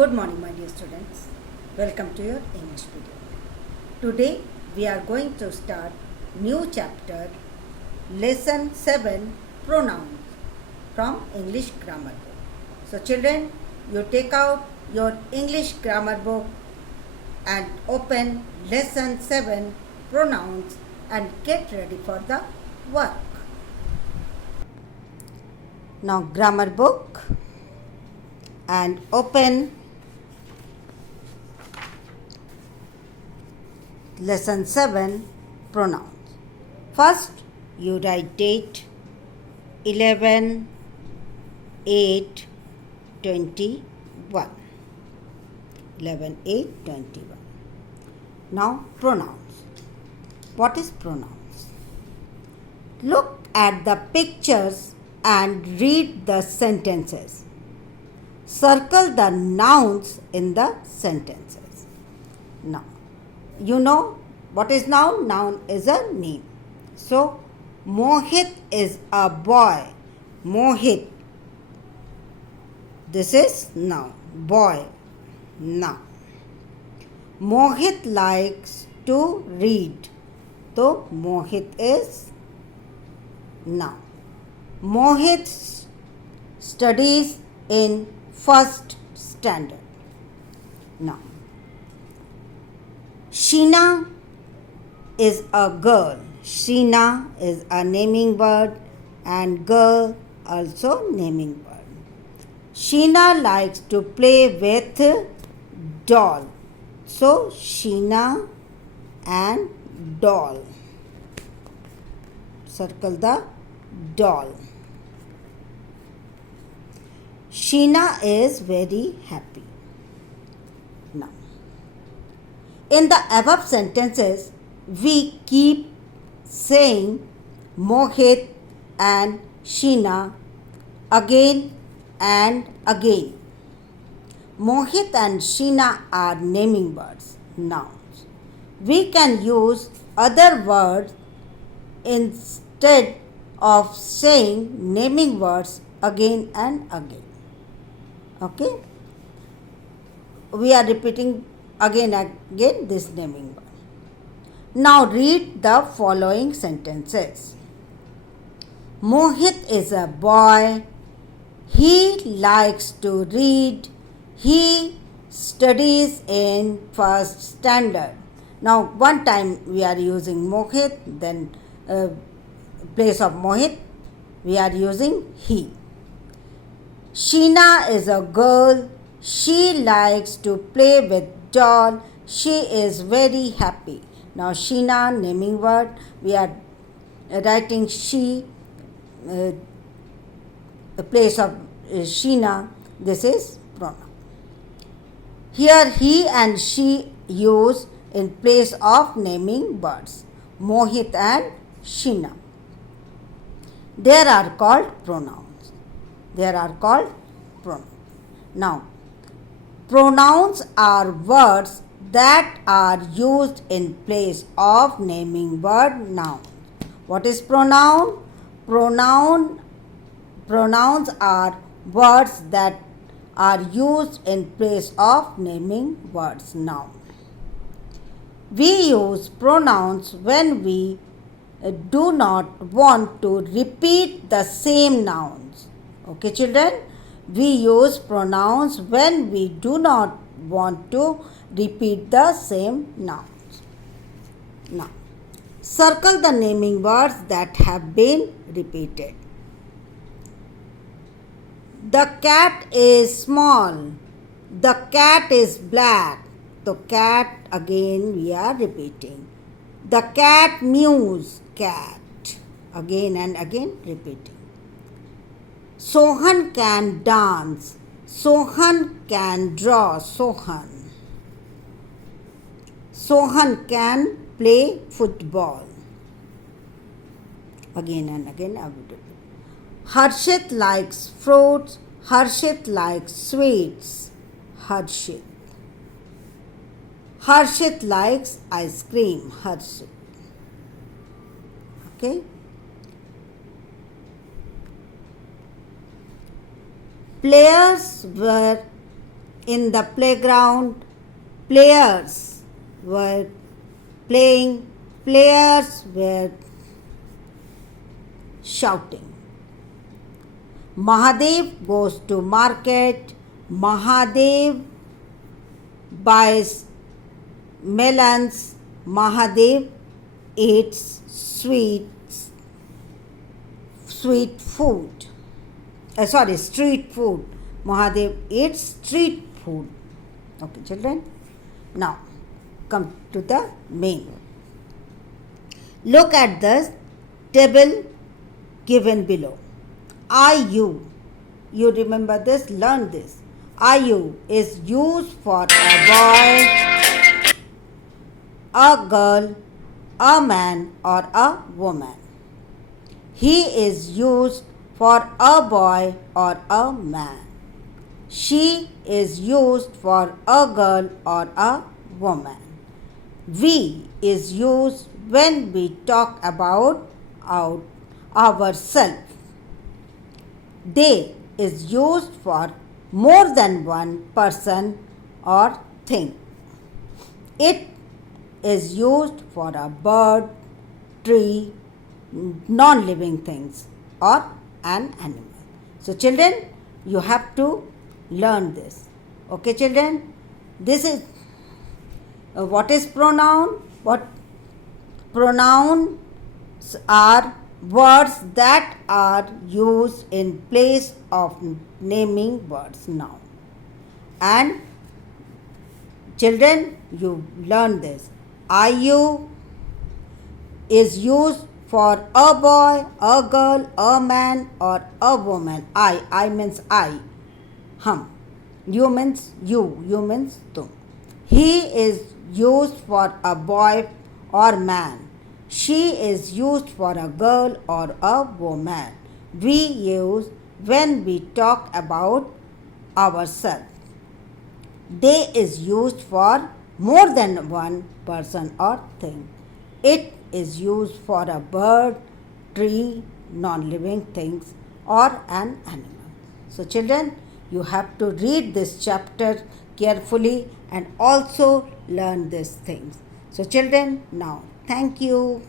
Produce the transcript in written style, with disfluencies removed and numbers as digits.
Good morning, my dear students. Welcome to your English video. Today we are going to start new chapter, lesson 7, pronouns from English grammar book. So children, you take out your English grammar book and open lesson 7, pronouns, and get ready for the work. Now grammar book and open lesson 7, pronouns. First you write date 11 8 21. 11/8/21. Now pronouns. What is pronouns? Look at the pictures and read the sentences. Circle the nouns in the sentences. Now, you know what is noun? Noun is a name. So, Mohit is a boy. Mohit. This is noun. Boy. Noun. Mohit likes to read. So, Mohit is noun. Mohit studies in first standard. Noun. Sheena is a girl. Sheena is a naming word and girl also naming word. Sheena likes to play with doll. So Sheena and doll. Circle the doll. Sheena is very happy. Now, in the above sentences, we keep saying Mohit and Sheena again and again. Mohit and Sheena are naming words, nouns. We can use other words instead of saying naming words again and again. Okay? We are repeating again and again this naming word. Now read the following sentences. Mohit is a boy. He likes to read. He studies in first standard. Now one time we are using Mohit, then place of Mohit we are using he. Sheena is a girl. She likes to play with doll. She is very happy. Now Sheena, naming word, we are writing she, the place of Sheena, this is pronoun. Here he and she use in place of naming words. Mohit and Sheena. They are called pronouns. They are called pronouns. Now, pronouns are words that are used in place of naming word noun. What is pronoun? Pronouns are words that are used in place of naming words noun. We use pronouns when we do not want to repeat the same nouns. Okay, children? We use pronouns when we do not want to repeat the same nouns. Now, circle the naming words that have been repeated. The cat is small. The cat is black. The cat, again we are repeating. The cat mews. Cat. Again and again repeating. Sohan can dance. Sohan can draw. Sohan. Sohan can play football. Again and again I will repeat. Harshit likes fruits. Harshit likes sweets. Harshit. Harshit likes ice cream. Harshit. Okay? Players were In the playground, players were playing, players were shouting. Mahadev goes to market. Mahadev buys melons. Mahadev eats sweet food. Street food. Mahadev eats street food. Okay, children. Now, come to the main. Look at the table given below. IU. You remember this? Learn this. IU is used for a boy, a girl, a man, or a woman. He is used for a boy or a man. She is used for a girl or a woman. We is used when we talk about ourselves. They is used for more than one person or thing. It is used for a bird, tree, non-living things, or an animal. So children, you have to learn this. Okay children, this is what is pronoun? What pronouns are words that are used in place of naming words now. And children, you learn this. IU is used for a boy, a girl, a man, or a woman. I means I. Hum. You means you. You means tum. He is used for a boy or man. She is used for a girl or a woman. We use when we talk about ourselves. They is used for more than one person or thing. It is used for a bird, tree, non-living things, or an animal. So children, you have to read this chapter carefully and also learn these things. So children, now thank you.